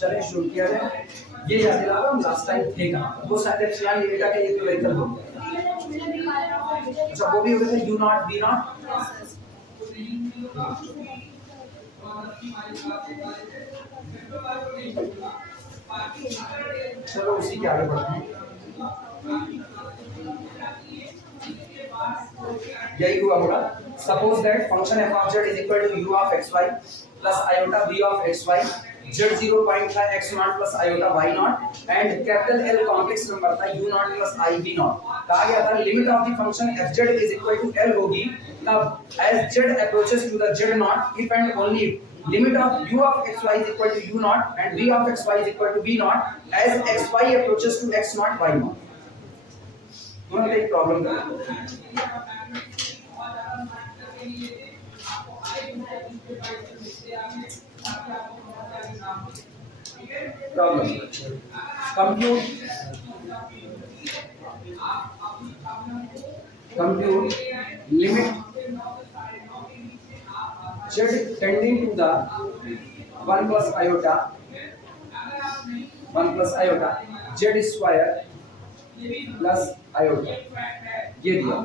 चलिए शुरू किया जाए। ये याद दिला रहा हूँ लास्ट टाइम थे कहाँ, वो शायद एप्सिलॉन डेल्टा का एक वेक्टर हो गया। अच्छा वो भी हो गया था u नॉट v नॉट। चलो उसी के आगे बढ़ते हैं। यही हुआ होगा। Suppose that function f of z is equal to u of xy plus iota v of xy, z0 point था x not plus iota y not and capital L complex number था u not plus i v not. कहा गया था limit of the function fz is equal to L होगी तब as z approaches to the z naught if and only limit of u of xy is equal to u naught and v of xy is equal to v naught as xy approaches to x naught y naught। दोनों का एक problem था। Problem compute limit z tending to the 1 plus iota z square plus iota। ये दिया।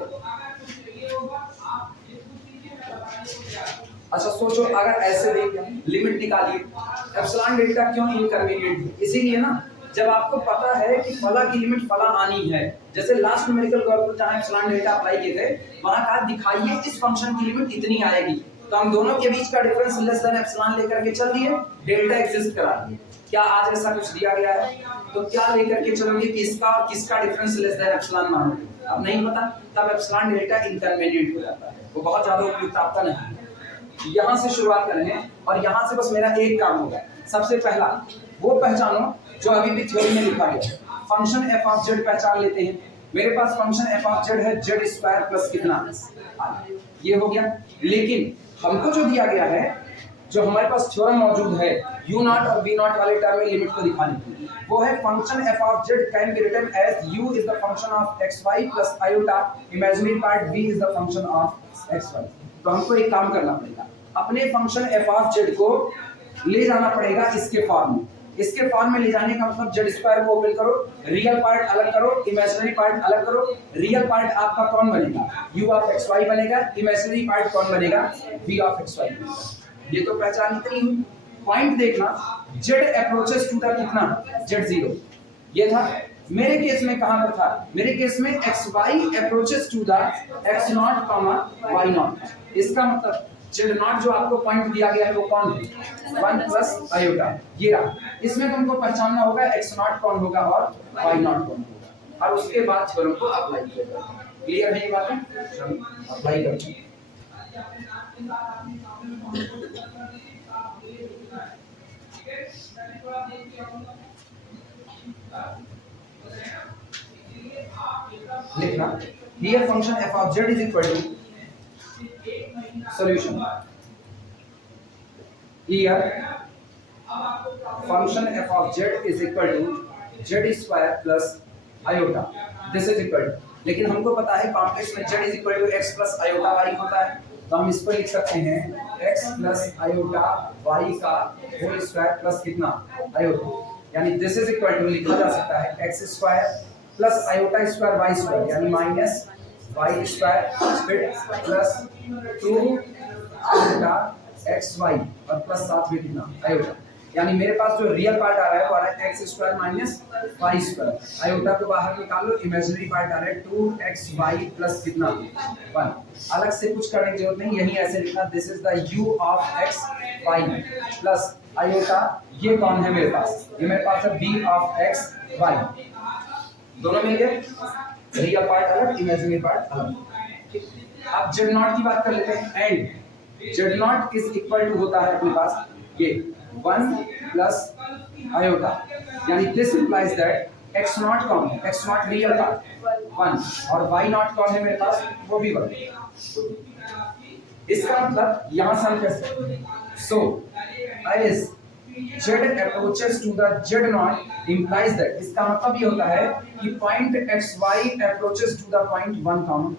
अच्छा सोचो अगर ऐसे देखिए लिमिट निकालिए, एप्सिलॉन डेल्टा क्यों इनकन्वीनियंट है? इसीलिए ना जब आपको पता है कि फला की लिमिट फला आनी है, जैसे लास्ट न्यूमेरिकल वर्क जहां एप्सिलॉन डेल्टा अप्लाई किए थे वहां कहा दिखाइए इस फंक्शन की लिमिट इतनी आएगी, तो हम दोनों के बीच का डिफरेंस लेस देन एप्सिलॉन लेकर के चल दिए, डेल्टा एग्जिस्ट करा दिए। क्या आज ऐसा कुछ दिया गया है? तो क्या लेकर के चलोगे कि इसका और किसका डिफरेंस लेस देन एप्सिलॉन मानोगे? अब नहीं पता, तब एप्सिलॉन डेल्टा इनकन्वीनियंट हो जाता है, वो बहुत ज्यादा उपयुक्त आपका नहीं। यहाँ से शुरुआत करेंगे और यहाँ से बस मेरा एक काम होगा। सबसे पहला वो पहचानो जो अभी भी थ्योरी में लिखा गया, फंक्शन f ऑफ z पहचान लेते हैं। मेरे पास फंक्शन f ऑफ z है z स्क्वायर प्लस कितना, ये हो गया। लेकिन हमको जो दिया गया है, जो हमारे पास थ्योरम मौजूद है u नॉट और v नॉट वाले टर्म में लिमिट को दिखाने की, वो है function f of z can be written as u is the function of xy plus iota, imaginary part v is the function of xy। तो हमको एक काम करना पड़ेगा, अपने फंक्शन f ऑफ z को ले जाना पड़ेगा इसके फॉर्म में। इसके फॉर्म में ले जाने का मतलब z स्क्वायर को ओपन करो, रियल पार्ट अलग करो, इमेजिनरी पार्ट अलग करो। रियल पार्ट आपका कौन बनेगा? u ऑफ xy बनेगा। इमेजिनरी पार्ट कौन बनेगा? v of xy। ये तो पहचान इतनी हुई। पॉइंट देखना, z अप्रोचेस टू द कितना, z0 ये था। मेरे केस में कहां पर था? मेरे केस में xy approaches to the x not comma y not. इसका मतलब z नॉट जो आपको पॉइंट दिया गया है वो कौन है? 1 प्लस आयोटा, ये रहा। इसमें तुमको पहचानना होगा x नॉट कौन होगा और y नॉट कौन होगा, और उसके बाद थ्योरम को अप्लाई किया जाएगा। क्लियर है ये बातें? चलो अप्लाई करते हैं। लिखना here function f of z is equal to solution, here function f of z is equal to z square plus iota, this is equal to, लेकिन हमको पता है कॉम्प्लेक्स में z is equal to x plus iota y होता है, तो हम इसको लिख सकते हैं x plus iota y का होल स्क्वायर प्लस कितना, iota, यानी दिस इज इक्वल टू लिखा जा सकता है x square plus iota square y square, यानी माइनस वाई स्क्वायर फिर प्लस 2 आयोटा एक्स वाई और प्लस साथ में कितना, आयोटा। यानी मेरे पास जो रियल पार्ट आ रहा है वो आ रहा है x square minus y square, iota को बाहर निकाल लो, इमेजिनरी पार्ट आ रहा है 2xy प्लस कितना 1। अलग से कुछ करने की जरूरत नहीं, यही ऐसे लिखा, this is the u of x y plus iota, ये कौन है मेरे पास? ये मेरे पास है b ऑफ x y, दोनों मिल गए, रियल पार्ट अलग, इमेजिनरी पार्ट अलग। अब z नॉट की बात कर लेते हैं, and z not is equal to होता है अपने पास ये 1 प्लस आयोटा, यानी this implies that x not कौन है? x नॉट रियल पार्ट 1 और y नॉट कौन है मेरे पास? वो भी 1। इसका मतलब यहां से हम कैसे, so as z approaches to the z0 implies that, इसका मतलब ये होता है कि point xy approaches to the point 1,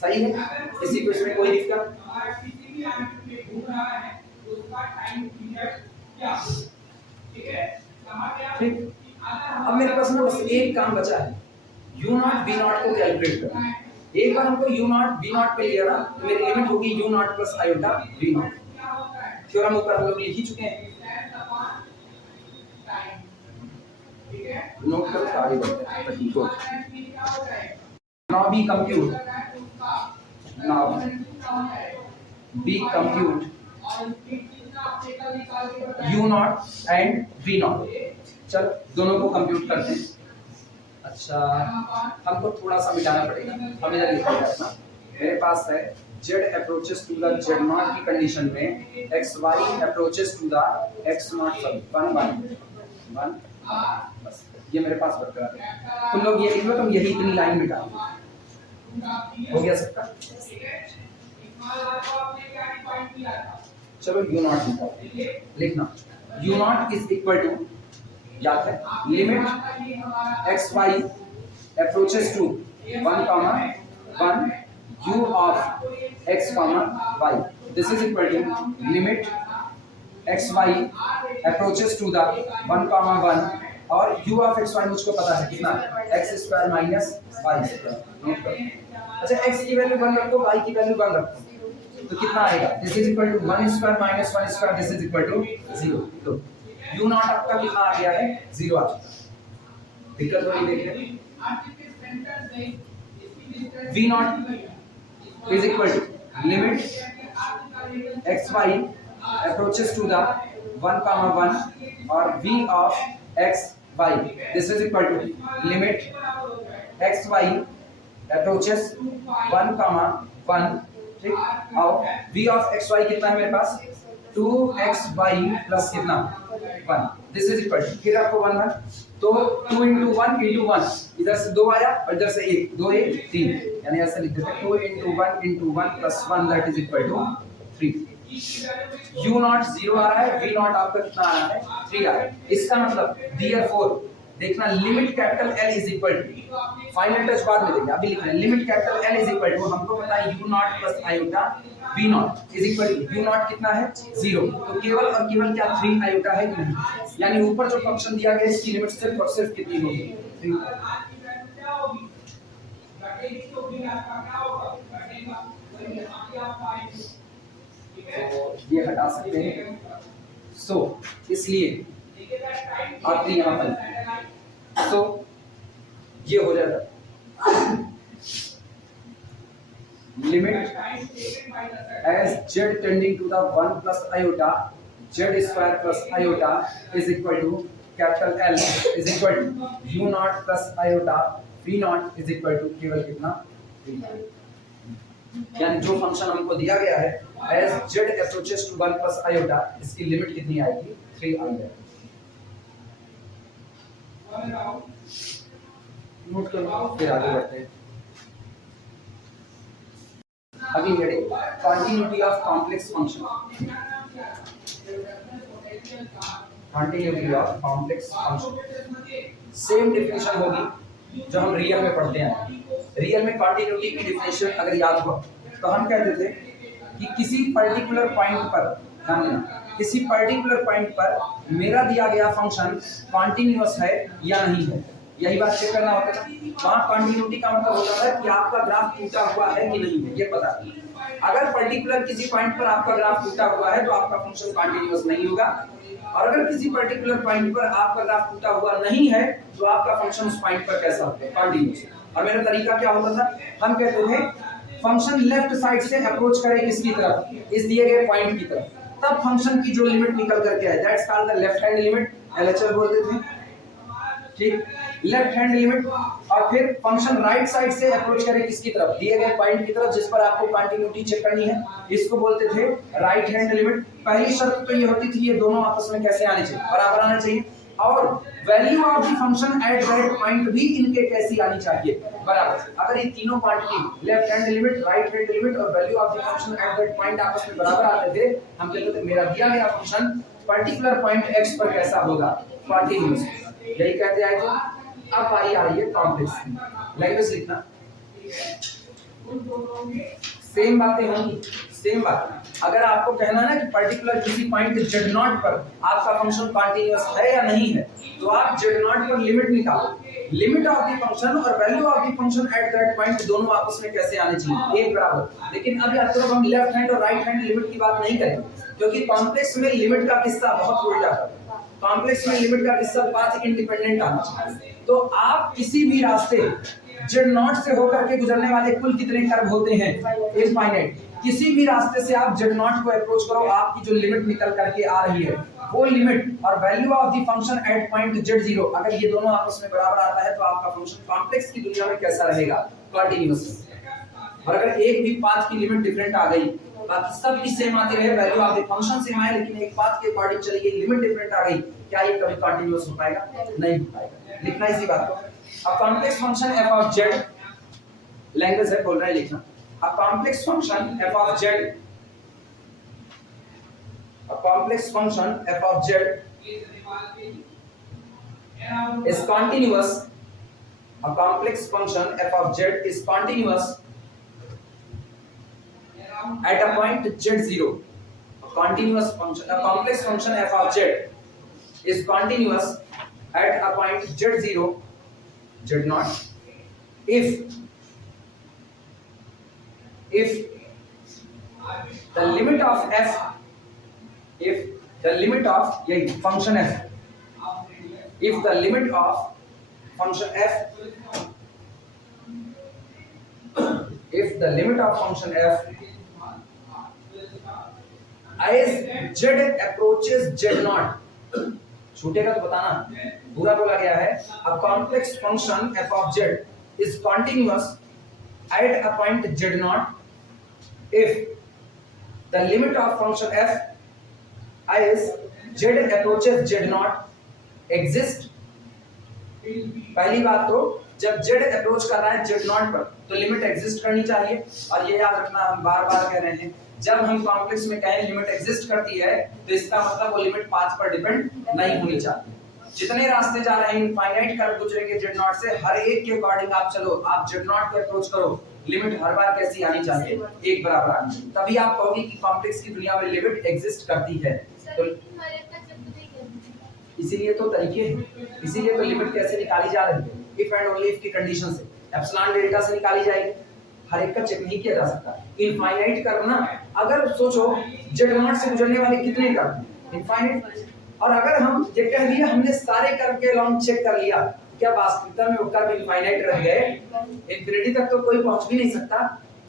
सही है। इसी को इसमें कोई दिक्कत ठीक। अब मेरे पास ना बस एक काम बचा है, u0 v0 को कैलकुलेट करना। एक बार हमको u0 v0 पे लिया ना तो मेरी लिमिट होगी u0 plus iota v0। Theorem ऊपर हम लोग लिख ही चुके हैं, नोट करो आगे बढ़ते हैं। ठीक हो, now we compute, now we compute u0 and v0। चल दोनों को कंप्यूट करते हैं। अच्छा हमको थोड़ा सा मिटाना पड़ेगा, हम इधर लिख देते हैं। मेरे पास है z approaches to the z0 की कंडीशन में xy approaches to the x0 सब 1 1 1 बस ये मेरे पास बरकरार है। तुम लोग ये लिख लो, तुम यही इतनी लाइन मिटा हो गया सबका। चलो u0 लिखना, u0 इज इक्वल टू, याद है limit xy approaches to 1 1 u of x y, this is equal to limit xy approaches to the 1 1 और u of xy मुझको पता है कितना, x square minus y square. Note करो। अच्छा x की वैल्यू 1 रखो, y की वैल्यू 1 रखो, तो कितना आएगा, this is equal to 1 square minus 1 square, this is equal to 0। तो u0 आपका कितना आ गया है, 0 आ चुका। दिक्कत हो रही देखिए, v0 is equal to limit xy approaches to the 1 1 और v of x y, this is equal to limit xy approaches 1 1 ठीक। और v of xy कितना है मेरे पास, 2xy प्लस कितना 1, दिस इज इक्वल टू, फिर आपको 1 1 तो 2 into 1 into 1, इधर से 2 आया और इधर से 1, 2 1 3, यानी ऐसे लिख देते हैं 2 into 1 plus 1 that is equal to 3। u0 0 आ रहा है, v0 आपका कितना आ रहा है, 3 आ रहा है। इसका मतलब therefore देखना limit capital L is equal to, final touch बाद में देंगे, अभी लिख रहे हैं limit capital L is equal to, हमको पता है u0 plus iota v0 is equal to, u0 कितना है 0, तो केवल और केवल क्या 3 आयोटा है कि नहीं, यानी ऊपर जो फंक्शन दिया गया इसकी लिमिट सिर्फ और सिर्फ कितनी होगी 3। तो ये हटा सकते हैं, सो इसलिए आखिरी यहाँ पर तो ये हो जाता limit as z tending to the 1 plus iota z square plus iota is equal to capital L is equal to u0 plus iota v0 is equal to केवल कितना 3, यानी जो फंक्शन हमको दिया गया है as z approaches to 1 plus iota, इसकी limit कितनी आएगी 3 आ जाएगी। नोट करो, फिर आगे बढ़ते हैं। अगली heading continuity of complex function, continuity of complex function same definition होगी जो हम रियल में पढ़ते हैं। रियल में कंटिन्यूटी की डेफिनेशन अगर याद हो तो हम कहते थे कि किसी पर्टिकुलर पॉइंट पर, ध्यान देना, किसी पर्टिकुलर पॉइंट पर मेरा दिया गया फंक्शन कॉन्टिन्यूअस है या नहीं है, यही बात चेक करना होता है। वहाँ कॉन्टिन्यूटी का मतलब होता है कि आपका ग्राफ टूटा हुआ है कि नहीं है, ये पता है। अगर पर्टिकुलर किसी पॉइंट पर आपका ग्राफ टूटा हुआ है तो आपका फंक्शन कॉन्टिन्यूअस नहीं होगा, और अगर किसी पर्टिकुलर पॉइंट पर आपका ग्राफ टूटा हुआ नहीं है तो आपका फंक्शन उस पॉइंट पर कैसा होगा, कॉन्टिन्यूअस। और मेरा तरीका क्या होता था, हम कहते थे फंक्शन लेफ्ट साइड से अप्रोच करे किसकी तरफ, इस दिए गए पॉइंट की तरफ, तब फंक्शन की जो लिमिट निकल करके आए that's called the left hand limit, LHL बोलते थे, ठीक, लेफ्ट हैंड लिमिट। और फिर फंक्शन राइट साइड से अप्रोच करे किसकी तरफ, दिए गए पॉइंट की तरफ जिस पर आपको कंटिन्यूटी चेक करनी है, इसको बोलते थे राइट हैंड लिमिट। पहली शर्त तो ये होती थी ये दोनों आपस में कैसे आने चाहिए, बराबर आने चाहिए। और value of the function at that point भी इनके कैसी आनी चाहिए, बराबर। अगर ये तीनों quantity left hand limit, right hand limit और value of the function at that point आपस में बराबर आते थे, हम कहते थे मेरा दिया गया फंक्शन पर्टिकुलर पॉइंट x पर कैसा होगा, कॉन्टिन्यूअस। यही कहते आए थे। अब बारी आ रही है कॉम्प्लेक्स की। लैंग्वेज लिखना, सेम बातें होंगी, सेम बात। अगर आपको कहना है ना कि पर्टिकुलर किसी पॉइंट z नॉट पर आपका फंक्शन कॉन्टिन्यूअस है या नहीं है, तो आप z नॉट पर लिमिट निकालो। लिमिट ऑफ द फंक्शन और value of the function at that point दोनों आपस में कैसे आने चाहिए, एक बराबर। लेकिन अब याद करो, हम लेफ्ट हैंड और राइट हैंड लिमिट की बात नहीं करेंगे, क्योंकि कॉम्प्लेक्स में लिमिट का किस्सा बहुत उल्टा है। कॉम्प्लेक्स में लिमिट का किस्सा पाथ इंडिपेंडेंट आना चाहिए। तो आप किसी भी रास्ते z नॉट से होकर के गुजरने वाले कुल कितने कर्व होते हैं, इनफाइनाइट। किसी भी रास्ते से आप z नॉट को अप्रोच करो, आपकी जो लिमिट निकल करके आ रही है वो लिमिट और value of the function eight point z0, अगर ये दोनों आपस में बराबर आता है तो आपका फंक्शन कॉम्प्लेक्स की दुनिया में कैसा रहेगा, कॉन्टिन्यूअस। और अगर एक भी पाथ की लिमिट डिफरेंट आ गई, बाकी सब की सेम आती रहे, value of the function same आए, लेकिन एक पाथ के अकॉर्डिंग चली गई, लिमिट डिफरेंट आ गई, क्या ये कभी कॉन्टिन्यूअस हो पाएगा, नहीं हो पाएगा। लिखना इसी बात को। A complex function f of z, language है बोल रहा है लिखना। A complex function f of z, a complex function f of z is continuous. A complex function f of z is continuous at a point z0. A continuous function, a complex function f of z is continuous at a point z0, z naught, if the limit of f, if the limit of यही function f, if the limit of function f, if the limit of function f as z approaches z naught, छूटेगा तो बताना, पूरा बोला गया है। A complex function f of z is continuous at a point z naught if the limit of function f as z approaches z naught exist। पहली बात तो जब z अप्रोच कर रहा है z नॉट पर तो लिमिट एग्जिस्ट करनी चाहिए। और ये याद रखना, हम बार बार कह रहे हैं, जब हम कॉम्प्लेक्स में कहें लिमिट एग्जिस्ट करती है तो इसका मतलब वो लिमिट पाथ पर डिपेंड नहीं होनी चाहिए। जितने रास्ते जा रहे हैं इनफाइनाइट कर्व गुजरेंगे z नॉट से, हर एक के अकॉर्डिंग आप चलो, आप z नॉट को अप्रोच करो, लिमिट हर बार कैसी आनी चाहिए, एक बराबर आनी चाहिए। तभी आप कहोगे कि कॉम्प्लेक्स की दुनिया में लिमिट एग्जिस्ट करती है। तो इसीलिए तो तरीके हैं, इसीलिए तो लिमिट कैसे निकाली जा रही है, इफ एंड ओनली इफ की कंडीशन से, एप्सिलॉन डेल्टा से निकाली जाएगी। हर एक का चेक नहीं किया जा सकता। इनफाइनाइट कर्व ना, अगर सोचो z नॉट से गुजरने वाले कितने कर्व, इनफाइनाइट, और अगर हम ये कह दिया हमने सारे कर्व के लॉन्ग चेक कर लिया, क्या वास्तविकता में वो कर्व इनफाइनाइट रह गए, इंफिनिटी तक तो कोई पहुंच भी नहीं सकता।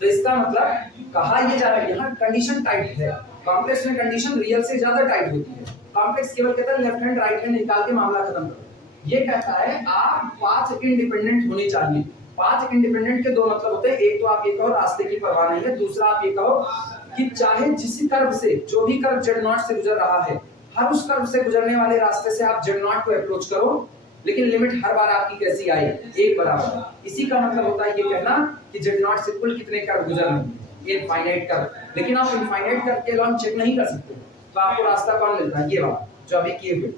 तो इसका मतलब कहा ये जा रहा है यहाँ कंडीशन टाइट है, कॉम्प्लेक्स में कंडीशन रियल से ज्यादा टाइट होती है। कॉम्प्लेक्स केवल कहता है लेफ्ट हैंड राइट हैंड निकाल के मामला खत्म करो, ये कहता है आप पाथ इंडिपेंडेंट होने चाहिए। पाथ इंडिपेंडेंट के दो मतलब होते हैं, एक तो आप ये कहो रास्ते की परवाह नहीं है, दूसरा आप ये कहो कि चाहे जिस कर्व से, जो भी कर्व z नॉट से गुजर रहा है, हर उस कर्व से गुजरने वाले रास्ते से आप z नॉट को अप्रोच करो, लेकिन लिमिट हर बार आपकी कैसी आई, एक बराबर। इसी का मतलब होता है ये कहना कि z नॉट से कुल कितने कर्व गुजर रहे हैं, इनफाइनाइट कर्व। लेकिन आप इनफाइनाइट कर्व के लॉन्ग चेक नहीं कर सकते, तो आपको रास्ता कौन मिलता है, ये वाला जो अभी किए हुए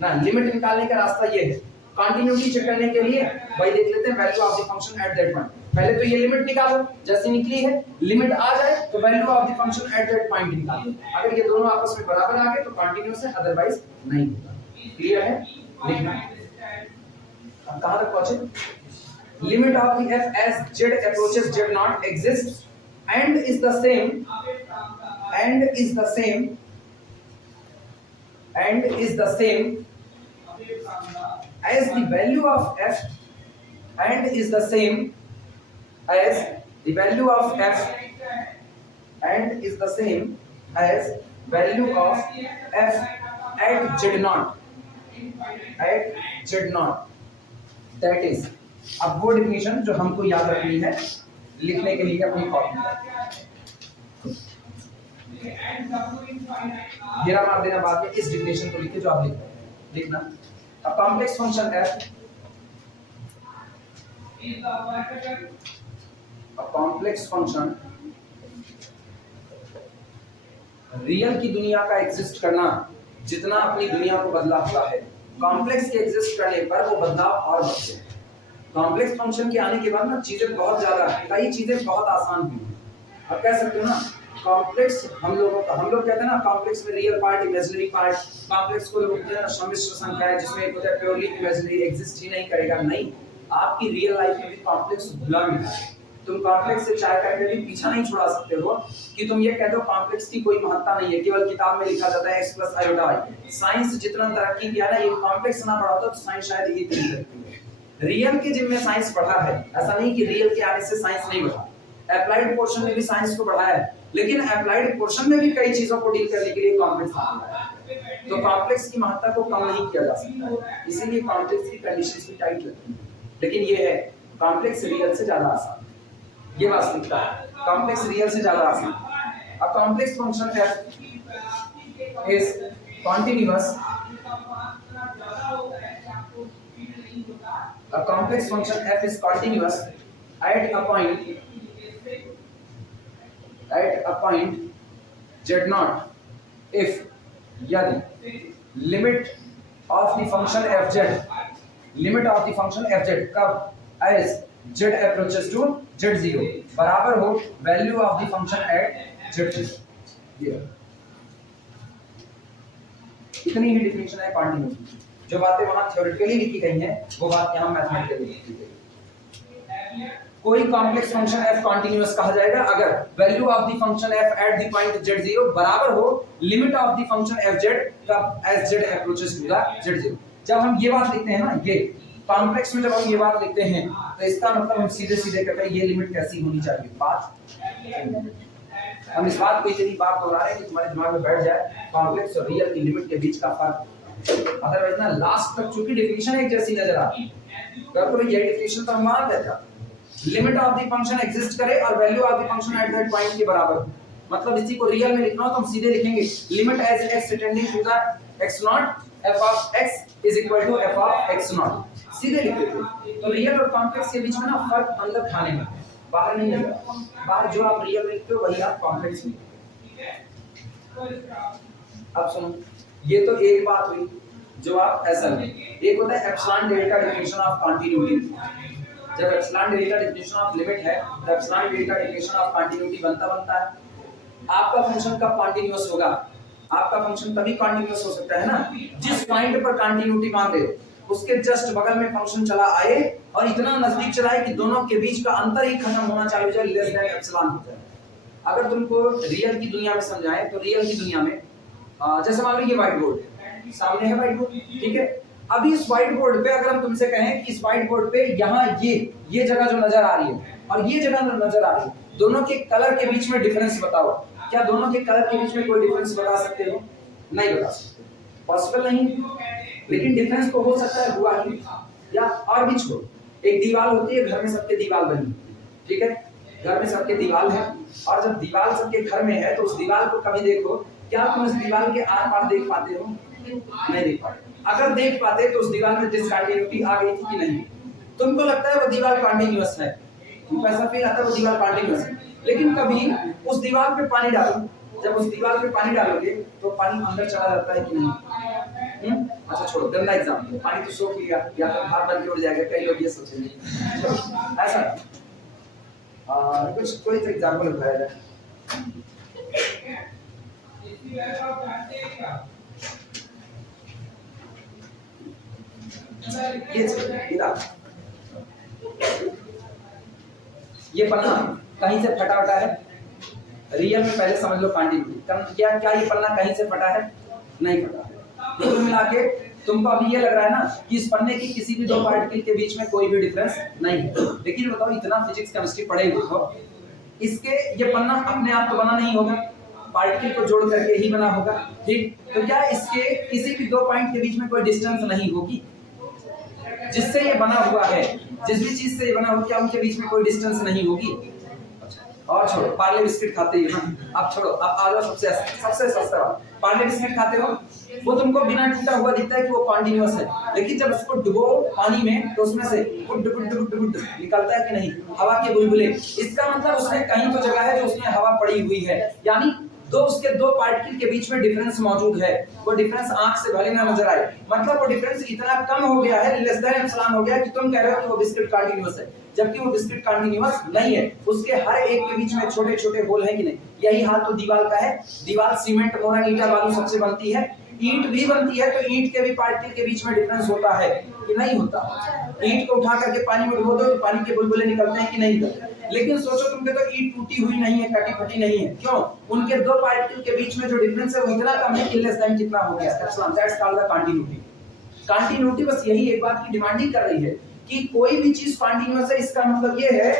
ना, लिमिट निकालने का रास्ता ये है। कंटिन्यूटी चेक करने के लिए भाई देख लेते हैं value of the function at that point. पहले तो ये लिमिट निकालो, जैसे निकली है लिमिट आ जाए तो value of the function at that point निकालो। अगर ये दोनों आपस में बराबर आ गए तो कंटीन्यूअस है, अदरवाइज नहीं होगा। क्लियर है, लिखना। अब कहां तक पहुंचे, limit of the f as z approaches z naught exists and is the same as the value of f and is the same as the value of f and is the same as value of f at z naught, that is। अब वो definition जो हमको याद रखनी है लिखने के लिए अपनी कॉपी घेरा मार देना बाद में, इस डेफिनेशन को लिखे जो आप लिख रहे हैं, लिखना A complex function f, a complex function real की दुनिया का एग्जिस्ट करना जितना अपनी दुनिया को बदला हुआ है, कॉम्प्लेक्स के एग्जिस्ट करने पर वो बदलाव और बढ़ते हैं। कॉम्प्लेक्स फंक्शन के आने के बाद ना चीजें बहुत ज्यादा, कई चीजें बहुत आसान हुई हैं। अब कह सकते हो ना कॉम्प्लेक्स हम लोग कहते हैं ना कॉम्प्लेक्स में real part imaginary part, complex को लोग कहते हैं सम्मिश्र संख्या है जिसमें एक होता है प्योरली इमेजिनरी, एग्जिस्ट ही नहीं करेगा। नहीं, आपकी रियल लाइफ में भी कॉम्प्लेक्स भुला मिला है। तुम कॉम्प्लेक्स से चाय करके भी पीछा नहीं छुड़ा सकते हो कि तुम ये कह दो कॉम्प्लेक्स की कोई महत्ता नहीं है, केवल किताब में लिखा जाता है x + i i। साइंस जितना तरक्की किया ना, ये कॉम्प्लेक्स ना पढ़ा होता तो साइंस शायद ये इतनी तरक्की है। रियल के जिनमें साइंस पढ़ा है, ऐसा नहीं कि रियल के आने से साइंस नहीं बढ़ा, अप्लाइड पोर्शन में भी साइंस को बढ़ाया है, लेकिन अप्लाइड पोर्शन में भी कई चीजों को डील करने के लिए कॉम्प्लेक्स आता है। तो कॉम्प्लेक्स की महत्ता को कम नहीं किया जा सकता, इसीलिए कॉम्प्लेक्स की कंडीशंस भी टाइट लगती हैं। लेकिन ये है कॉम्प्लेक्स रियल से ज्यादा आसान, ये वास्तविकता है। कॉम्प्लेक्स रियल से ज्यादा आसान। A complex function f is continuous, a complex function f is continuous at a point z0 if यदि limit of the function fz कब as z approaches to z0 बराबर हो value of the function at z0। इतनी ही definition है continuity. जो बातें वहां theoretically लिखी गई हैं वो बात यहां मैथमेटिकली लिखी गई। कोई कॉम्प्लेक्स फंक्शन f कॉन्टिन्यूअस कहा जाएगा अगर value of the function f at the point z0 बराबर हो limit of the function fz कब as z approaches to the z0। जब हम ये बात लिखते हैं ना, ये कॉम्प्लेक्स में जब हम ये बात लिखते हैं तो इसका मतलब हम सीधे सीधे कहते हैं ये लिमिट कैसी होनी चाहिए, 5। हम इस बात को इतनी बार दोहरा रहे हैं कि तुम्हारे दिमाग में बैठ जाए कॉम्प्लेक्स और रियल की लिमिट के बीच का फर्क। अदरवाइज ना लास्ट तक चूंकि डेफिनेशन एक जैसी नजर आती है, तो ये डेफिनेशन तो हम मान लेते हैं limit of the function exist करे और value of the function at that point के बराबर हो। मतलब इसी को रियल में लिखना हो तो हम सीधे लिखेंगे limit as x tending to the x0 f of x is equal to f of x0, सीधे लिख देते हैं। तो रियल और कॉम्प्लेक्स के बीच में ना फर्क अंदर खाने में, बाहर नहीं है। बाहर जो आप रियल लिखते हो वही आप कॉम्प्लेक्स में। अब सुनो, ये तो एक बात हुई जो आप ऐसा नहीं, एक होता है epsilon delta definition of continuity. जब epsilon delta definition of limit है तो epsilon delta definition of continuity बनता है। आपका फंक्शन कब कंटीन्यूअस होगा? आपका फंक्शन तभी कंटीन्यूअस हो सकता है ना जिस पॉइंट पर कंटीन्यूटी मान ले उसके जस्ट बगल में फंक्शन चला आए और इतना नजदीक चलाए कि दोनों के बीच का अंतर ही खत्म होना चालू हो जाए, लेस देन एप्सिलॉन हो जाए। अगर तुमको रियल की दुनिया में समझाएं तो रियल की दुनिया में जैसे मान लो ये व्हाइट बोर्ड सामने है, व्हाइट बोर्ड ठीक है। अभी इस व्हाइट बोर्ड पे अगर हम तुमसे कहें कि इस व्हाइट बोर्ड पे यहाँ ये जगह जो नजर आ रही है और ये जगह नजर आ रही है, दोनों के कलर के बीच में डिफरेंस बताओ, क्या दोनों के कलर के बीच में कोई डिफरेंस बता सकते हो? नहीं बता सकते, पॉसिबल नहीं। लेकिन डिफरेंस तो हो सकता है, हुआ ही। या और भी छोड़ो, एक दीवार होती है, घर में सबके दीवार बनी ठीक है, घर में सबके दीवार है और जब दीवार सबके घर में है तो उस दीवार को कभी देखो, क्या तुम उस दीवार के आर पार देख पाते हो? नहीं देख पाते। अगर देख पाते तो उस दीवार में डिसकंटिन्यूटी आ गई थी कि नहीं? तुमको लगता है वो दीवार कंटीन्यूअस है, तुमको ऐसा फील आता है वो दीवार कंटीन्यूअस है, लेकिन कभी उस दीवार पे पानी डालो, जब उस दीवार पे पानी डालोगे तो पानी अंदर चला जाता है कि नहीं? अच्छा छोड़ो, गंदा एग्जाम्पल, पानी तो सोख लिया या फिर भार बन के उड़ जाएगा, कई लोग ये सोचेंगे ऐसा। कुछ कोई तो एग्जाम्पल उठाया जाए। ये पन्ना कहीं से फटा उटा है, रियल में पहले समझ लो कंटिन्यूटी। क्या ये पन्ना कहीं से फटा है? नहीं फटा है। तो कुल मिला के तुमको अभी ये लग रहा है ना कि इस पन्ने की किसी भी दो पार्टिकल के बीच में कोई भी डिफरेंस नहीं है, लेकिन बताओ इतना फिजिक्स केमिस्ट्री पढ़े हुए हो, इसके ये पन्ना अपने आप तो बना नहीं होगा, पार्टिकल को जोड़ करके ही बना होगा ठीक। तो क्या इसके किसी भी दो पॉइंट के बीच में कोई डिस्टेंस नहीं होगी? जिससे ये बना हुआ है, जिस भी चीज से ये बना हुआ, क्या उनके बीच में कोई डिस्टेंस नहीं होगी? और छोड़ो, पार्ले बिस्किट खाते ही ना, अब छोड़ो, अब आ जाओ सबसे सस्ता वाला। पार्ले बिस्किट खाते हो, वो तुमको बिना टूटा हुआ दिखता है कि वो कॉन्टिन्यूअस है, लेकिन जब उसको डुबो पानी में तो उसमें से गुड गुड गुड गुड निकलता है कि नहीं, हवा के बुलबुले। इसका मतलब उसमें कहीं तो जगह है जो उसमें हवा पड़ी हुई है, यानी उसके दो पार्टिकल के बीच में डिफरेंस मौजूद है। वो डिफरेंस आंख से भले ना नजर आए, मतलब वो डिफरेंस इतना कम हो गया है, लेस देन एप्सिलॉन हो गया, कि तुम कह रहे हो कि वो बिस्किट कॉन्टिन्यूअस है, जबकि वो बिस्किट कॉन्टिन्यूअस नहीं है। उसके हर एक के बीच में छोटे छोटे होल है कि नहीं। यही हाल तो दीवार का है। दीवार सीमेंट, मोरन, ईटा, बालू सबसे बनती है, ईंट भी बनती है, तो ईंट के भी पार्टिकल के बीच में डिफरेंस होता है कि नहीं होता। ईंट को उठा करके पानी में डुबो दो तो पानी के बुलबुले निकलते हैं कि नहीं निकलते। लेकिन सोचो तुमके तो ईंट टूटी हुई नहीं है, कटी फटी नहीं है, क्यों? उनके दो पार्टिकल के बीच में जो डिफरेंस है वो इतना कम है कि लेस देन कितना हो गया, epsilon. That's called the continuity. Continuity बस यही एक बात की डिमांडिंग कर रही है कि कोई भी चीज कॉन्टिन्यूअस है, इसका मतलब ये है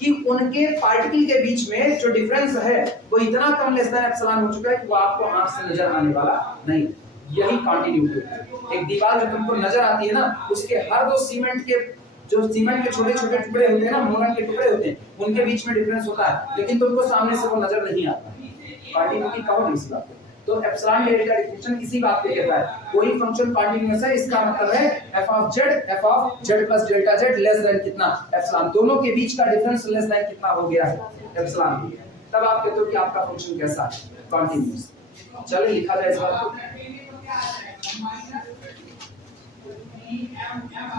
कि उनके पार्टिकल के बीच में जो डिफरेंस है वो इतना कम, लेस देन एप्सिलॉन हो चुका है कि वो आपको आंख से नजर आने वाला नहीं। यही कॉन्टिन्यूटी है। एक दीवार जो तुमको नजर आती है ना, उसके हर दो सीमेंट के छोटे छोटे टुकड़े होते हैं ना, मोरन के टुकड़े होते हैं, उनके बीच में डिफरेंस होता है, लेकिन तुमको सामने से वो नजर नहीं आता। कॉन्टिन्यूटी कहो नहीं इस बात पे। तो एप्सिलॉन डेल्टा डिफरेंशियल इसी बात पे कहता है, कोई फंक्शन कॉन्टिन्यूअस है, इसका मतलब है f of z plus delta z less than कितना, एप्सिलॉन। दोनों के बीच का डिफरेंस लेस देन कितना हो गया है, एप्सिलॉन। तब आप कहते हो कि आपका फंक्शन कैसा है, कॉन्टिन्यूअस। चलिए लिखा जाए इस बात को।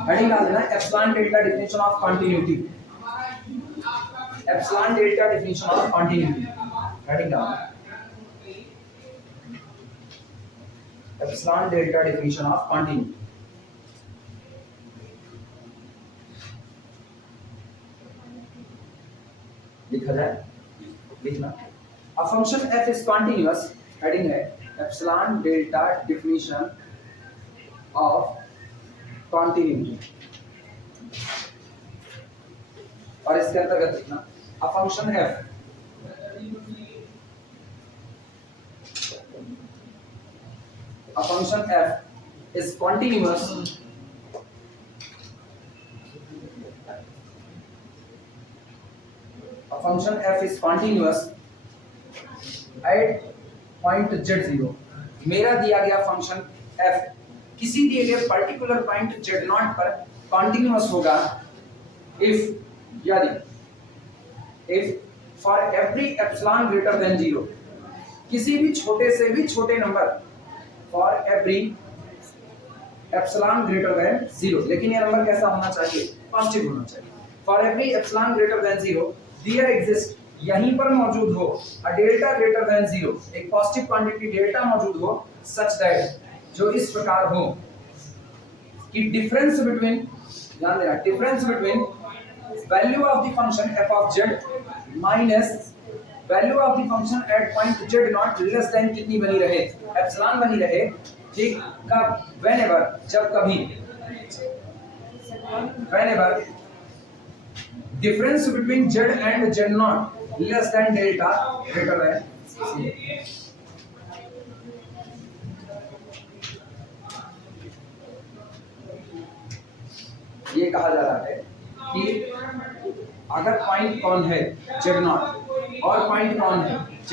हेडिंग डाल देना, epsilon delta definition of continuity. Epsilon delta definition of continuity, heading डाल। Epsilon delta definition of continuity. लिखा जाए, लिखना। A function f is continuous, heading है epsilon delta definition of continuity. और इसके अंतर्गत लिखना, a function f is continuous at point z0। मेरा दिया गया फंक्शन f किसी दिए गए पर्टिकुलर पॉइंट z0 पर कंटिन्यूअस होगा if for every epsilon greater than 0, किसी भी छोटे से भी छोटे number for every epsilon greater than 0, लेकिन ये नंबर कैसा होना चाहिए, पॉजिटिव होना चाहिए। for every epsilon greater than 0 there exists, यहीं पर मौजूद हो, a delta greater than 0, एक पॉजिटिव क्वांटिटी डेल्टा मौजूद हो, such that, जो इस प्रकार हो कि डिफरेंस बिटवीन, ध्यान देना, difference between value of the function f of z minus value of the function eight point z not less than कितनी बनी रहे, एप्सिलॉन बनी रहे। ठीक, कब, व्हेनेवर, जब कभी, whenever difference between z and z not less than delta greater than. ये कहा जा रहा है कि अगर पॉइंट कौन है z0 और पॉइंट कौन है z,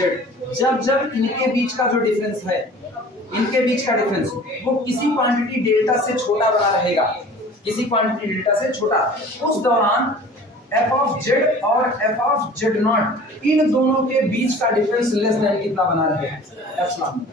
जब इनके बीच का जो डिफरेंस है, इनके बीच का डिफरेंस वो किसी क्वांटिटी डेल्टा से छोटा बना रहेगा, किसी क्वांटिटी डेल्टा से छोटा, उस दौरान f ऑफ z और f ऑफ z0, इन दोनों के बीच का डिफरेंस लेस देन कितना बना रहेगा, एप्सिलॉन।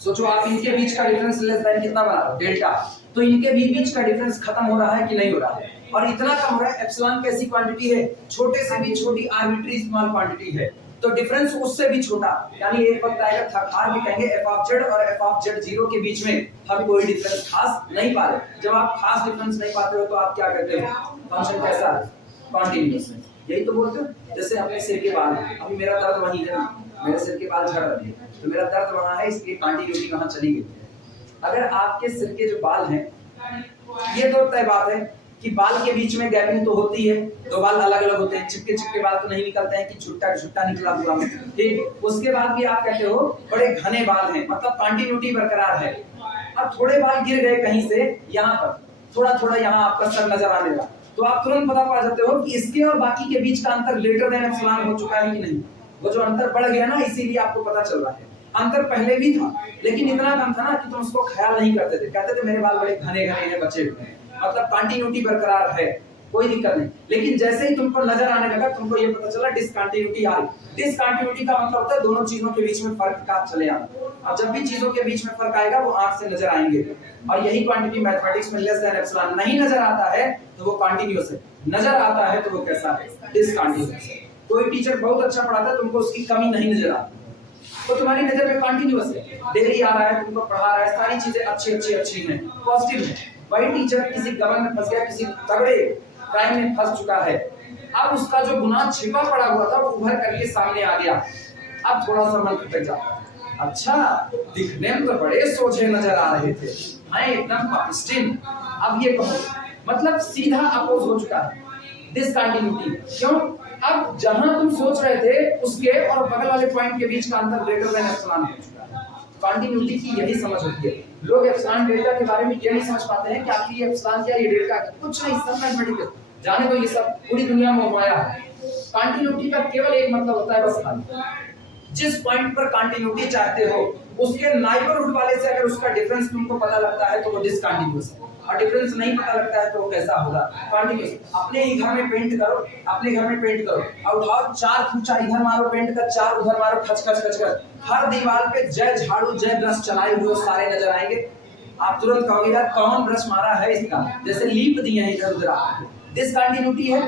सोचो आप, इनके बीच का डिफरेंस लेस देन कितना बना रहे, डेल्टा, तो इनके भी बीच का डिफरेंस खत्म हो रहा है कि नहीं हो रहा है, और इतना कम हो रहा है। एप्सिलॉन कैसी क्वांटिटी है, छोटे से भी छोटी आर्बिट्री स्मॉल क्वांटिटी है, तो डिफरेंस उससे भी छोटा, यानी एक वक्त आएगा थकार भी कहेंगे f ऑफ z और f ऑफ z0 के बीच में हम कोई डिफरेंस खास नहीं पा रहे। जब आप खास डिफरेंस नहीं पाते हो तो आप क्या करते हो, फंक्शन कैसा, कॉन्टिन्यूअस है। यही तो बोलते हो, जैसे अपने सिर के बाल, अभी मेरा दर्द वहीं है ना, मेरे सिर के बाल झड़ रहे हैं, तो मेरा दर्द वहां है, इसलिए कॉन्टिन्यूटी वहां चली गई। अगर आपके सिर के जो बाल हैं, ये तो तय बात है कि बाल के बीच में गैपिंग तो होती है, दो बाल अलग अलग होते हैं, चिपके चिपके बाल तो नहीं निकलते हैं कि छुट्टा छुट्टा निकला हुआ, ठीक। उसके बाद भी आप कहते हो बड़े घने बाल हैं, मतलब कंटिन्यूटी बरकरार है। अब थोड़े बाल गिर गए कहीं से, यहाँ पर थोड़ा थोड़ा यहाँ आपका सर नजर आने लगा, तो आप तुरंत पता पा जाते हो कि इसके और बाकी के बीच का अंतर ग्रेटर देन एप्सिलॉन हो चुका है कि नहीं। वो जो अंतर बढ़ गया ना, इसीलिए आपको पता चल रहा है। अंतर पहले भी था लेकिन इतना कम था ना कि तुम उसको ख्याल नहीं करते थे, कहते थे मेरे बाल बड़े घने घने हैं, बचे हुए हैं, मतलब कंटिन्यूटी बरकरार है, कोई दिक्कत नहीं। लेकिन जैसे ही तुमको नजर आने लगा, तुमको ये पता चला डिसकंटिन्यूटी आ रही। डिसकंटिन्यूटी का मतलब होता है दोनों चीजों के बीच में फर्क का चले आना। अब जब भी चीजों के बीच में फर्क आएगा वो आंख से नजर आएंगे, और यही क्वांटिटी मैथमेटिक्स में लेस देन एप्सिलॉन नहीं नजर आता है तो वो कंटीन्यूअस है, नजर आता है तो वो कैसा है, डिसकंटीन्यूअस है। कोई टीचर बहुत अच्छा पढ़ाता है, तुमको उसकी कमी नहीं नजर आती, तो तुम्हारी नजर में कंटीन्यूअस है, डेली आ रहा है, तुमको पढ़ा रहा है, सारी चीजें अच्छी हैं, पॉजिटिव है। वही टीचर किसी गबन में फंस गया, किसी तगड़े क्राइम में फंस चुका है, अब उसका जो गुनाह छिपा पड़ा हुआ था वो उभर करके सामने आ गया, अब थोड़ा सा मन खटक जाता है। अच्छा, दिखने में तो बड़े सोझे नजर आ रहे थे, मैं एकदम पापिस्टिन, अब ये कहो, मतलब सीधा अपोज हो चुका है, डिसकंटिन्यूटी। क्यों? अब जहां तुम सोच रहे थे उसके और बगल वाले पॉइंट के बीच का अंतर ग्रेटर देन एप्सिलॉन हो चुका है। कंटिन्यूटी की यही समझ होती है। लोग एप्सिलॉन डेल्टा के बारे में ये नहीं समझ पाते हैं कि आखिर ये एप्सिलॉन क्या, ये डेल्टा क्या, कुछ नहीं, सब मैथमेटिकल, जाने दो, ये सब पूरी दुनिया में हुआ है। कंटिन्यूटी का केवल एक मतलब होता है, बस खाली जिस पॉइंट पर कंटिन्यूटी चाहते हो उसके नाइबरहुड वाले से अगर उसका डिफरेंस तुमको पता लगता है तो वो डिसकंटिन्यूअस है, और डिफरेंस नहीं पता लगता है तो वो कैसा होगा, कंटिन्यूअस। अपने ही घर में पेंट करो, अपने घर में पेंट करो, और उठाओ 4 खूंचा इधर मारो पेंट का, 4 उधर मारो, खच खच खच खच, हर दीवार पे जय झाड़ू जय ब्रश चलाए हुए सारे नजर आएंगे। आप तुरंत कहोगे यार कौन ब्रश मारा है इसका, जैसे लीप दिए हैं इधर उधर, डिसकंटिन्यूटी है।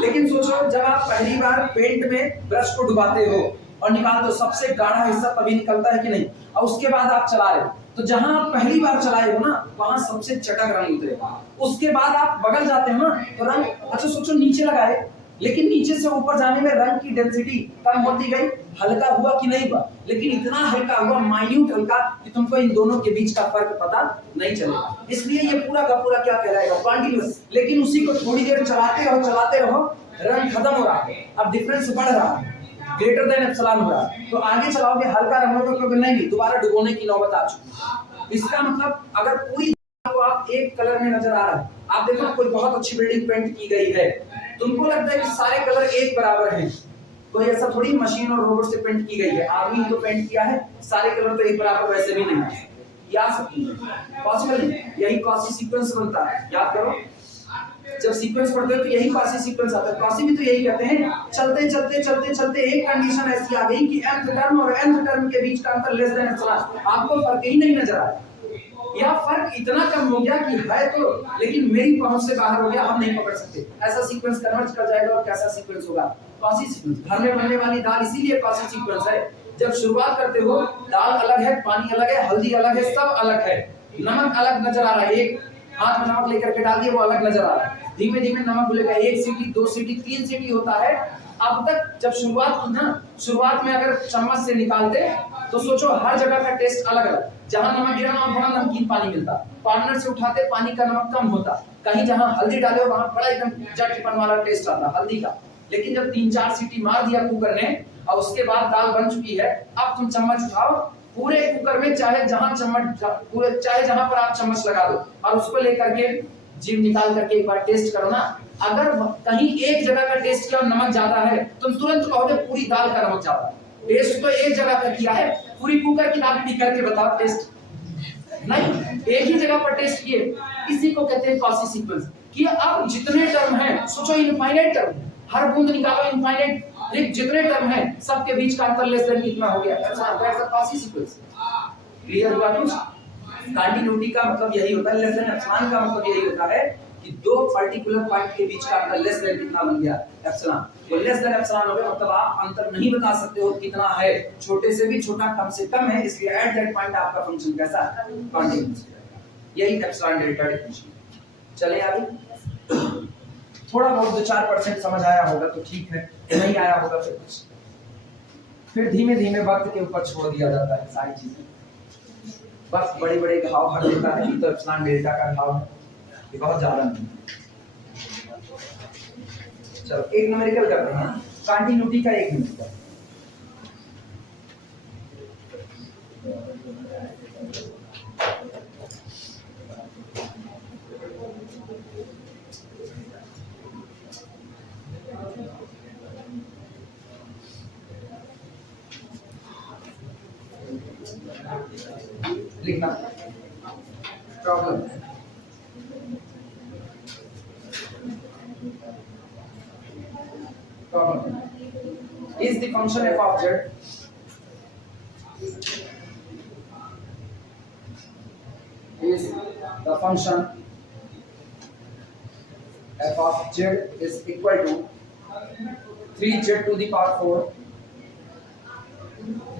लेकिन सोचो जब आप पहली बार पेंट में ब्रश को डुबाते हो और निकाल दो, सबसे गाढ़ा हिस्सा तभी निकलता है कि नहीं, और उसके बाद आप चला रहे हो, तो जहां आप पहली बार चलाए हो ना वहां सबसे चटक रंग उतरेगा। उसके बाद आप बगल जाते हो ना तो रंग, अच्छा सोचो नीचे लगाए, लेकिन नीचे से ऊपर जाने में रंग की डेंसिटी कम होती गई, हल्का हुआ कि नहीं हुआ, लेकिन इतना हल्का हुआ, माइन्यूट हल्का, कि तुमको इन दोनों के बीच का फर्क पता नहीं चलेगा। इसलिए ये पूरा का पूरा क्या कहलाएगा, कंटीन्यूअस। लेकिन उसी को थोड़ी देर चलाते रहो, रंग खत्म हो रहा है, अब डिफरेंस बढ़ रहा है, ग्रेटर देन एप्सिलॉन हो रहा है, तो आगे चलाओगे हल्का रंग होगा, क्योंकि नहीं दोबारा डुबोने की नौबत आ चुकी। इसका मतलब अगर पूरी को आप एक कलर में नजर आ रहा है, आप देखो कोई बहुत अच्छी बिल्डिंग पेंट की गई है, तुमको लगता है कि सारे कलर एक बराबर हैं, कोई ऐसा थोड़ी मशीन और रोबोट से पेंट की गई है, आदमी तो पेंट किया है, सारे कलर तो एक बराबर वैसे भी नहीं है, याद सकती है, पॉसिबल नहीं। यही कॉसी सीक्वेंस बनता है, याद करो, जब सीक्वेंस पढ़ते हो तो यही कॉसी सीक्वेंस आता है। कॉसी भी तो यही कहते हैं, चलते चलते चलते चलते एक कंडीशन ऐसी आ गई कि nth टर्म और nth टर्म के बीच का अंतर लेस देन एप्सिलॉन, आपको फर्क ही नहीं नजर आया, या फर्क इतना कम हो गया कि है तो, लेकिन मेरी पहुंच से बाहर हो गया, हम नहीं पकड़ सकते, ऐसा सीक्वेंस कन्वर्ज कर जाएगा। और कैसा सीक्वेंस होगा, कॉसी सीक्वेंस। घर में बनने वाली दाल इसीलिए कॉसी सीक्वेंस है, जब शुरुआत करते हो दाल अलग है, पानी अलग है, हल्दी अलग है, सब अलग है, नमक अलग नजर आ रहा है, एक हाथ में नमक लेकर के डाल दिए वो अलग नजर आ रहा है, धीमे धीमे नमक घुलेगा, 1 सीटी 2 सीटी 3 सीटी होता है। अब तक जब शुरुआत की ना, शुरुआत में अगर चम्मच से निकालते तो सोचो हर जगह का टेस्ट अलग अलग, जहां नमक गिरा वहां बड़ा नमकीन पानी मिलता, पार्टनर से उठाते पानी का नमक कम होता, कहीं जहां हल्दी डाले वहां बड़ा एकदम जटपन वाला टेस्ट आता हल्दी का। लेकिन जब 3-4 सीटी मार दिया कुकर ने और उसके बाद दाल बन चुकी है, अब तुम चम्मच उठाओ, पूरे कुकर में चाहे जहां चम्मच, पूरे चाहे जहां पर आप चम्मच लगा दो और उसको लेकर के जीभ निकाल करके एक बार टेस्ट करो ना, अगर कहीं एक जगह का टेस्ट किया और नमक ज्यादा है तुम तुरंत कहोगे पूरी दाल का नमक ज्यादा है। टेस्ट तो एक जगह का किया है, पूरी कुकर की दाल पी करके बताओ टेस्ट नहीं, एक ही जगह पर टेस्ट किए, इसी को कहते हैं कॉसी सीक्वेंस। कि अब जितने टर्म हैं, सोचो इनफाइनाइट टर्म, हर बूंद निकालो इनफाइनाइट, लेकिन जितने टर्म हैं सबके बीच का अंतर लेस देन कितना हो गया, ऐसा कॉसी सीक्वेंस। क्लियर हुआ कुछ? कंटिन्यूटी का मतलब यही होता है, लेस देन एप्सिलॉन का मतलब यही होता है कि दो पर्टिकुलर पॉइंट के बीच का अंतर लेस देन कितना बन गया, एप्सिलॉन। तो लेस देन एप्सिलॉन हो गया मतलब आप अंतर नहीं बता सकते हो कितना है, छोटे से भी छोटा कम से कम है, इसलिए एट दैट पॉइंट आपका फंक्शन कैसा है, कंटीन्यूअस। यही एप्सिलॉन डेल्टा डिफरेंशियल। चले आगे, थोड़ा बहुत 2-4% समझ आया होगा तो ठीक है, नहीं आया होगा फिर धीमे धीमे वक्त के ऊपर छोड़ दिया जाता है सारी चीजें। बस बड़े बड़े घाव भर देता है, तो एप्सिलॉन डेल्टा का घाव है, ये बहुत ज्यादा नहीं। चलो एक न्यूमेरिकल करते हैं, कंटिन्यूटी का एक न्यूमेरिकल। लिखना problem is the function f of z is the function f of z is equal to 3z to the power 4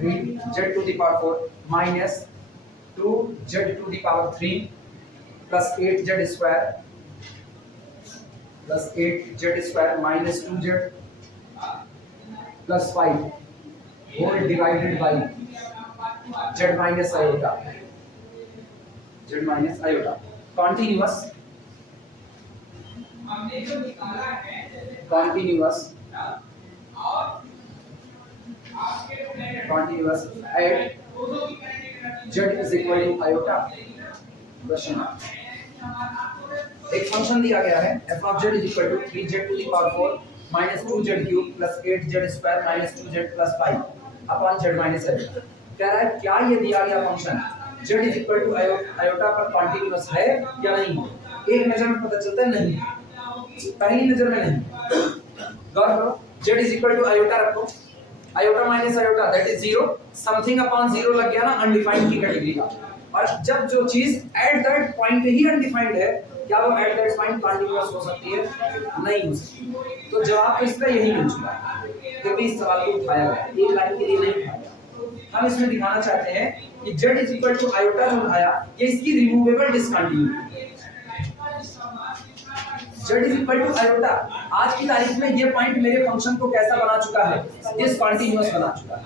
3z to the power 4 minus 2z to the power 3 plus 8z square minus 2z plus 5 whole divided by z minus iota continuous at z is equal to iota question mark। एक function दिया गया है f of z is equal to 3z to the power 4 minus 2z cube plus 8z square minus 2z plus 5 upon z minus l। कह रहा है क्या ये दिया गया function z is equal to iota पर कॉन्टिन्यूअस है या नहीं? एक नजर में पता चलता है नहीं, पहली नजर में नहीं। गौर करो, z is equal to iota रखो, iota minus iota that is 0, something upon 0 लग गया ना अनडिफाइंड की कैटेगरी का। और जब जो चीज eight that point he undefined है, क्या वो एट दैट पॉइंट कॉन्टिन्यूअस हो सकती है? नहीं हो सकती। तो जवाब तो इसका यही मिल चुका है, क्योंकि इस सवाल को उठाया गया एक लाइन के लिए नहीं उठाया गया। हम इसमें दिखाना चाहते हैं कि z is equal to iota जो उठाया ये इसकी removable discontinuity. z is equal to iota आज की तारीख में ये पॉइंट मेरे फंक्शन को कैसा बना चुका है? डिसकंटिन्यूअस बना चुका है।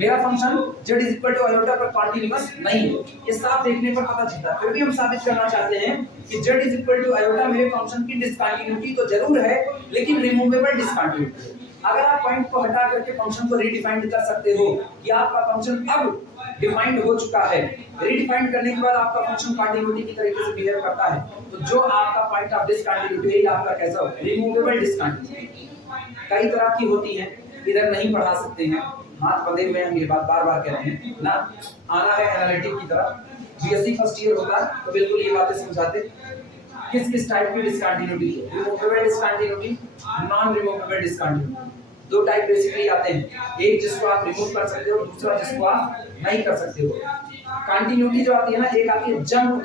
मेरा function z is equal to iota पर कॉन्टिन्यूअस नहीं है, ये साफ देखने पर पता चलता है। फिर भी हम साबित करना चाहते हैं कि z is equal to iota मेरे फंक्शन की डिसकंटिन्यूटी तो जरूर है, लेकिन रिमूवेबल डिसकंटिन्यूटी। अगर आप पॉइंट को हटा करके फंक्शन को रीडिफाइंड कर सकते हो कि आपका फंक्शन अब डिफाइंड हो चुका है, रीडिफाइंड करने के बाद आपका फंक्शन कॉन्टिन्यूटी की तरीके से बिहेव करता है, तो जो आपका पॉइंट ऑफ डिसकंटिन्यूटी है आपका कैसा होगा? Removable discontinuity. कई तरह की होती है, इधर नहीं पढ़ा सकते हैं, हाथ बंधे हुए हम ये बात बार-बार कह रहे हैं ना। आना है एनालिटिक की तरफ, बीएससी फर्स्ट ईयर होता तो बिल्कुल ये बातें समझाते। किस किस टाइप की डिसकंटिन्यूटी है? Removable discontinuity, non removable discontinuity. दो टाइप बेसिकली आते हैं, एक जिसको आप रिमूव कर सकते हो, दूसरा जिसको आप नहीं कर सकते हो। कंटिन्यूटी जो आती है ना, एक आती है जंप,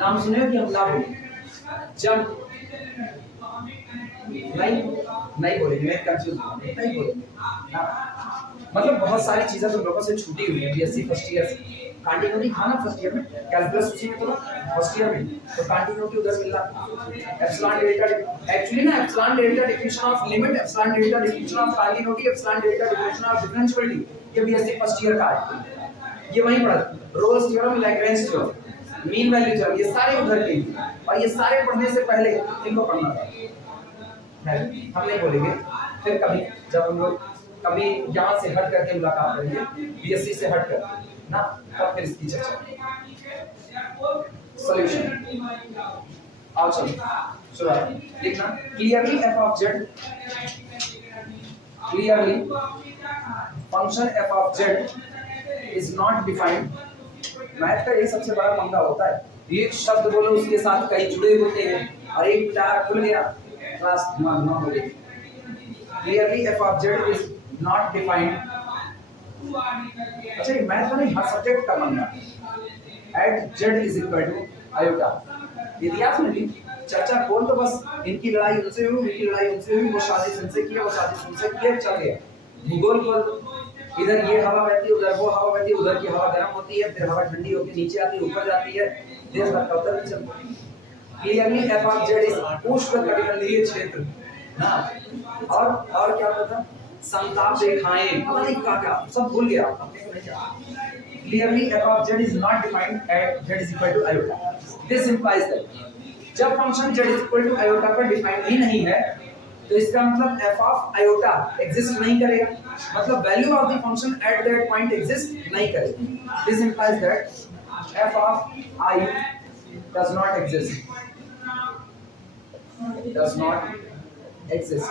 नाम सुने हो कि हम ना बोले जंप? नहीं बोलेंगे, मैं कंफ्यूज नहीं बोलेंगे। मतलब बहुत सारी चीजें तो लोगों से छूटी हुई है बीएससी फर्स्ट ईयर से। कंटिन्यूटी था ना फर्स्ट ईयर में, कैलकुलस उसी में तो फर्स्ट ईयर में, तो कंटिन्यूटी उधर मिल रहा। एप्सिलॉन डेल्टा एक्चुअली ना, epsilon delta definition of limit, epsilon delta definition of continuity, epsilon delta definition of differentiability, ये बीएससी फर्स्ट ईयर का है। ये वहीं पढ़ा, Rolle's theorem, Lagrange theorem, mean value theorem, ये सारे उधर के। और ये सारे पढ़ने से पहले इनको पढ़ना था, हम नहीं बोलेंगे। फिर कभी जब हम लोग कभी यहाँ से हट करके मुलाकात करेंगे, बीएससी से हट कर ना, तब फिर इसकी चर्चा। सॉल्यूशन आओ चलो शुरुआत लिखना। Clearly F of Z, clearly function F of Z is not defined. Math का ये सबसे बड़ा पंगा होता है, एक शब्द बोलो उसके साथ कई जुड़े होते हैं, और एक बेचारा खुल गया क्लास दिमाग ना हो गई। Clearly F of Z is not defined. अच्छा, मैथ का नहीं, हर सब्जेक्ट का पंगा। At Z is equal to iota. इतिहास में भी चर्चा बोल तो बस इनकी लड़ाई उनसे हुई, उनकी लड़ाई उनसे हुई, वो शादी उनसे किया, वो शादी उनसे किया, चल गया। भूगोल बोल, इधर ये हवा बहती है, उधर वो हवा बहती है, उधर की हवा गर्म होती है, फिर हवा ठंडी होकर नीचे आती है, ऊपर जाती है, देश भर का उधर भी चलता है। Clearly F of Z is उष्णकटिबंधीय क्षेत्र ना। और क्या होता? समताप रेखाएं, पता नहीं क्या सब भूल गया आपने। Clearly F of Z is not defined at Z is equal to iota. This implies that जब function z is equal to iota पर डिफाइंड ही नहीं है, तो इसका मतलब एफ ऑफ आयोटा एग्जिस्ट नहीं करेगा, मतलब value of the function at that point exist नहीं करेगा। This implies that F of I does not exist, does not exist,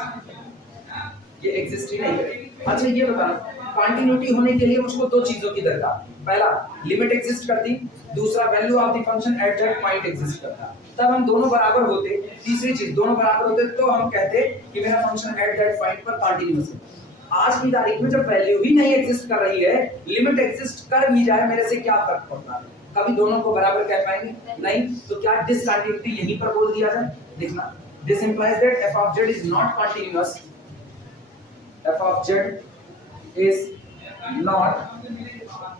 ये एग्जिस्ट ही नहीं करेगा। अच्छा ये बताना, कंटिन्यूटी होने के लिए मुझको दो चीजों की दरकार, पहला लिमिट एग्जिस्ट करती, दूसरा value of the function at that point exist करता। तब हम दोनों बराबर होते, तीसरी चीज दोनों बराबर होते तो हम कहते कि मेरा फंक्शन एट दैट पॉइंट पर कंटिन्यूअस है। आज की तारीख में जब वैल्यू ही नहीं एग्जिस्ट कर रही है, लिमिट एग्जिस्ट कर भी जाए, मेरे से क्या फर्क पड़ता है? कभी दोनों को बराबर कह पाएंगे? नहीं। तो क्या डिसकंटिन्यूटी यहीं पर बोल दिया जाए? देखना, this implies that f of z is not continuous, f of z is not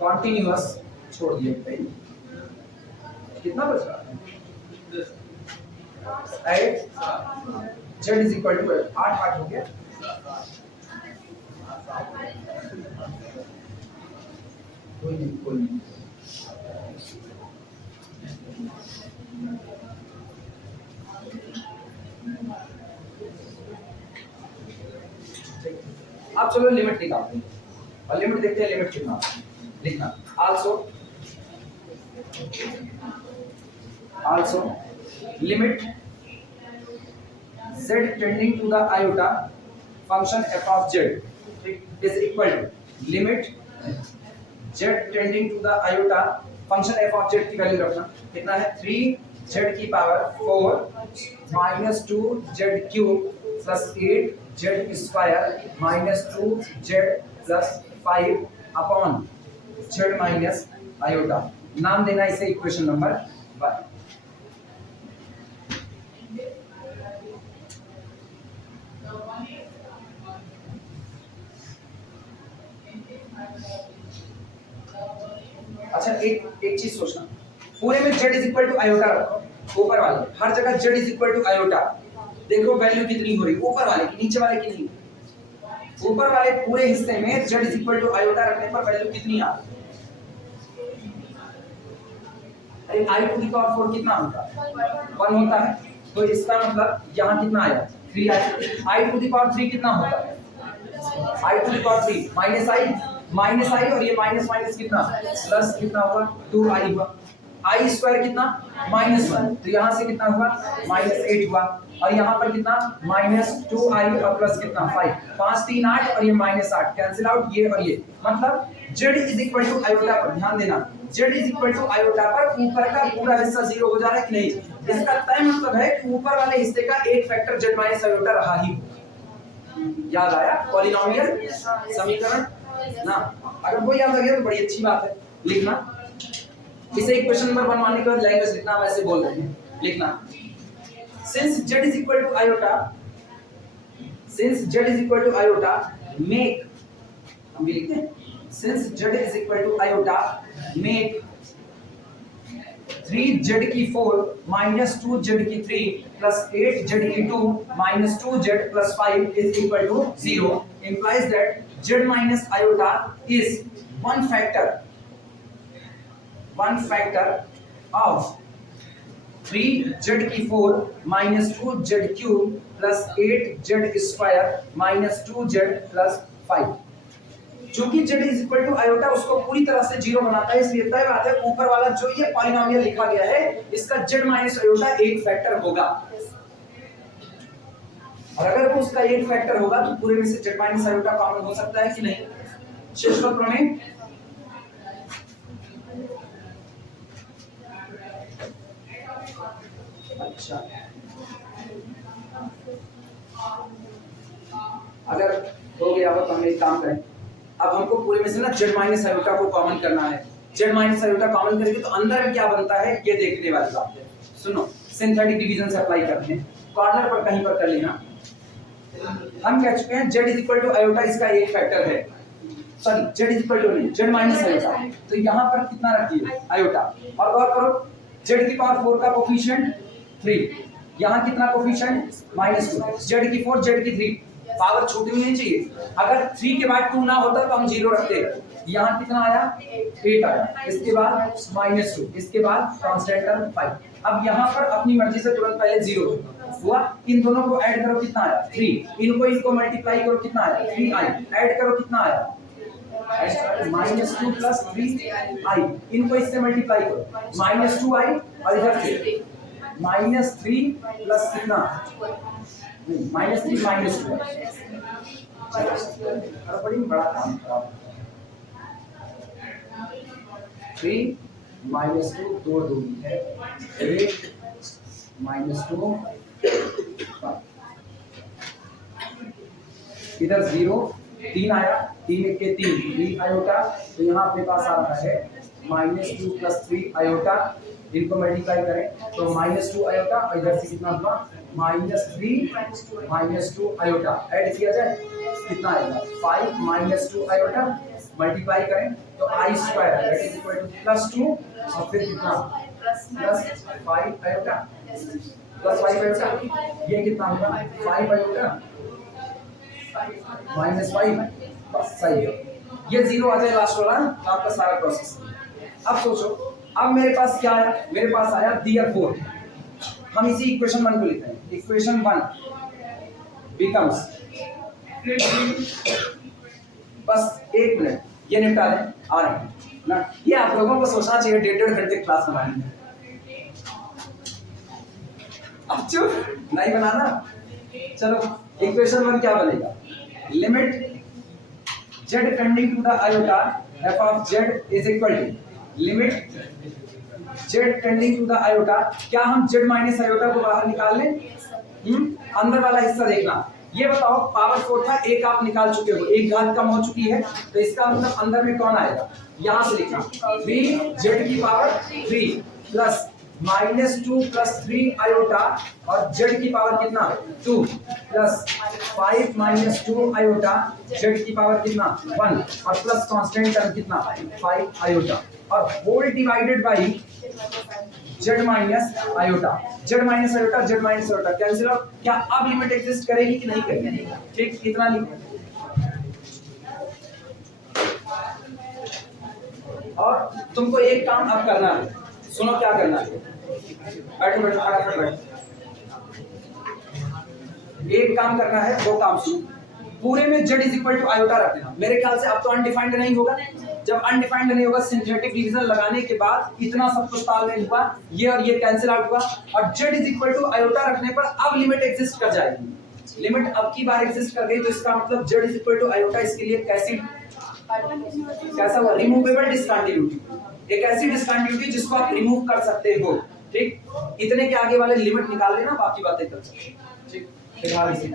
continuous. छोड़ दिए, कितना बच रहा है? 8 z इज इक्वल टू 8 हो गया। कोई नहीं। अब चलो लिमिट निकालते हैं और लिमिट देखते हैं लिमिट कितना। लिखना also limit z tending to the iota function f of z is equal to limit z tending to the iota function f of z की वैल्यू रखना कितना है? 3z की power 4 minus 2z cube plus 8z square minus 2z plus 5 upon z minus iota. नाम देना इसे equation number 1। अच्छा, एक चीज सोचना, पूरे में z is equal to iota रखो, ऊपर वाले हर जगह z is equal to iota. देखो वैल्यू कितनी हो रही, ऊपर वाले की, नीचे वाले की नहीं। ऊपर वाले पूरे हिस्से में z is equal to iota रखने पर वैल्यू कितनी आ रही? अरे i टू द पावर 4 कितना होता है? 1 होता है। तो इसका मतलब यहाँ कितना आया? 3i। i to the power 3 कितना होता है? i to the power 3 minus i और ये माइनस माइनस कितना प्लस कितना होगा? 2i हुआ। i स्क्वायर कितना? -1। तो यहाँ से कितना हुआ? -8 हुआ। और यहाँ पर कितना? -2i और प्लस कितना 5। 5 3 8 और ये -8 कैंसिल आउट, ये और ये। मतलब z is equal to iota पर ध्यान देना, z is equal to iota पर ऊपर का पूरा हिस्सा 0 हो जा रहा है कि नहीं? इसका तय मतलब है कि ऊपर वाले हिस्से का एक फैक्टर z माइनस आयोटा रहा ही। याद आया पॉलिनोमियल समीकरण ना? अगर वो याद आ गया तो बड़ी अच्छी बात है। लिखना इसे इक्वेशन नंबर 1 मानने के बाद लैंग्वेज लिखना, हम ऐसे बोल रहे हैं। लिखना since z is equal to iota make, हम भी लिखते हैं since z is equal to iota make 3z की 4 minus 2z की 3 plus 8z की 2 minus 2z plus 5 is equal to 0 implies that z minus iota is one factor of 3z की 4 minus 2z cube plus 8z square minus 2z plus 5। चूंकि z is equal to iota उसको पूरी तरह से 0 बनाता है, इसलिए तय बात है ऊपर वाला जो ये पॉलिनोमियल लिखा गया है इसका z minus iota एक फैक्टर होगा। और अगर वो उसका एक फैक्टर होगा तो पूरे में से z minus iota कॉमन हो सकता है कि नहीं? शेषफल प्रमेय। अच्छा, अगर हो गया तो हम एक काम करें, अब हमको पूरे में से ना z माइनस आयोटा को कॉमन करना है। z माइनस आयोटा कॉमन करेंगे तो अंदर में क्या बनता है ये देखने वाली बात है। सुनो, सिंथेटिक डिवीजन से अप्लाई करते हैं, कॉर्नर पर कहीं पर कर लेना। हम कह चुके हैं z is equal to iota इसका एक फैक्टर है, sorry z is equal to नहीं, z माइनस आयोटा। तो यहाँ पर कितना रखिए? आयोटा। और गौर करो z की पावर 4 का कोफिशिएंट 3, यहाँ कितना कोफिशिएंट? -2। z की 4 z की 3, पावर छूटनी नहीं चाहिए। अगर 3 के बाद 2 ना होता तो हम 0 रखते। यहाँ कितना आया? 8 आया। इसके बाद -2, इसके बाद कांस्टेंट टर्म 5। अब यहाँ पर अपनी मर्जी से तुरंत पहले 0 हुआ, इन दोनों को ऐड करो कितना आया? 3। इनको मल्टीप्लाई करो कितना आया? 3i। ऐड करो कितना आया? -2 प्लस 3i। इनको इससे मल्टीप्लाई करो -2i और इधर से -3 प्लस कितना? -3 -2। बड़ी बड़ा काम। 3 माइनस 2 2 दूनी है 8 माइनस 2 इधर 0 3 आया 3 1 के 3 आयोटा, तो यहाँ अपने पास आ रहा है -2 + 3 आयोटा, इनको मल्टीप्लाई करें तो -2 आयोटा और इधर से कितना हुआ -3 -2 आयोटा, ऐड किया जाए कितना आएगा 5 -2 आयोटा, मल्टीप्लाई करें तो i² +2 और फिर कितना +5 आयोटा +5 आयोटा, ये कितना होगा 5 आयोटा -5, बस सही है, ये 0 आ जाए लास्ट वाला आपका सारा प्रोसेस। अब सोचो, अब मेरे पास क्या आया, मेरे पास आया therefore, हम इसी इक्वेशन 1 को लिखते हैं, इक्वेशन 1 becomes, बस 1 मिनट ये निपटा दें, आ रहे हैं ना, ये आप लोगों को सोचना चाहिए 1.5 घंटे क्लास बनानी है, अब चुप नहीं बनाना। चलो इक्वेशन 1 क्या बनेगा, limit z tending to the iota f of z is equal to limit z tending to the iota, क्या हम z माइनस आयोटा को बाहर निकाल लें, अंदर वाला हिस्सा देखना, ये बताओ पावर 4 था, एक आप निकाल चुके हो, एक घात कम हो चुकी है, तो इसका मतलब अंदर में कौन आएगा, यहां से लिखना 3z की पावर 3 प्लस -2 + 3 आयोटा और z की पावर कितना 2 प्लस 5 - 2 आयोटा, z की पावर कितना 1 और प्लस कांस्टेंट टर्म कितना 5 आयोटा और whole divided by z minus iota, z minus iota cancel out, क्या अब लिमिट एग्जिस्ट करेगी कि नहीं करेगी, ठीक इतना लिखो। और तुमको एक काम अब करना है, सुनो क्या करना है, एक काम करना है, दो काम सुनो, पूरे में z is equal to iota रख देना, मेरे ख्याल से अब तो अनडिफाइंड नहीं होगा, जब अनडिफाइंड नहीं होगा सिंथेटिक डिवीजन लगाने के बाद इतना सब कुछ तालमेल हुआ, ये और ये कैंसिल आउट हुआ और z is equal to iota रखने पर अब लिमिट एग्जिस्ट कर जाएगी, लिमिट अब की बार एग्जिस्ट कर गई, तो इसका मतलब z is equal to iota, इसके लिए कैसा हुआ, रिमूवेबल डिसकंटिन्यूटी, एक ऐसी डिसकंटिन्यूटी जिसको आप रिमूव कर सकते हो, ठीक, इतने के आगे वाले लिमिट निकाल लेना, बाकी बातें कर सकते, ठीक, फिलहाल इसी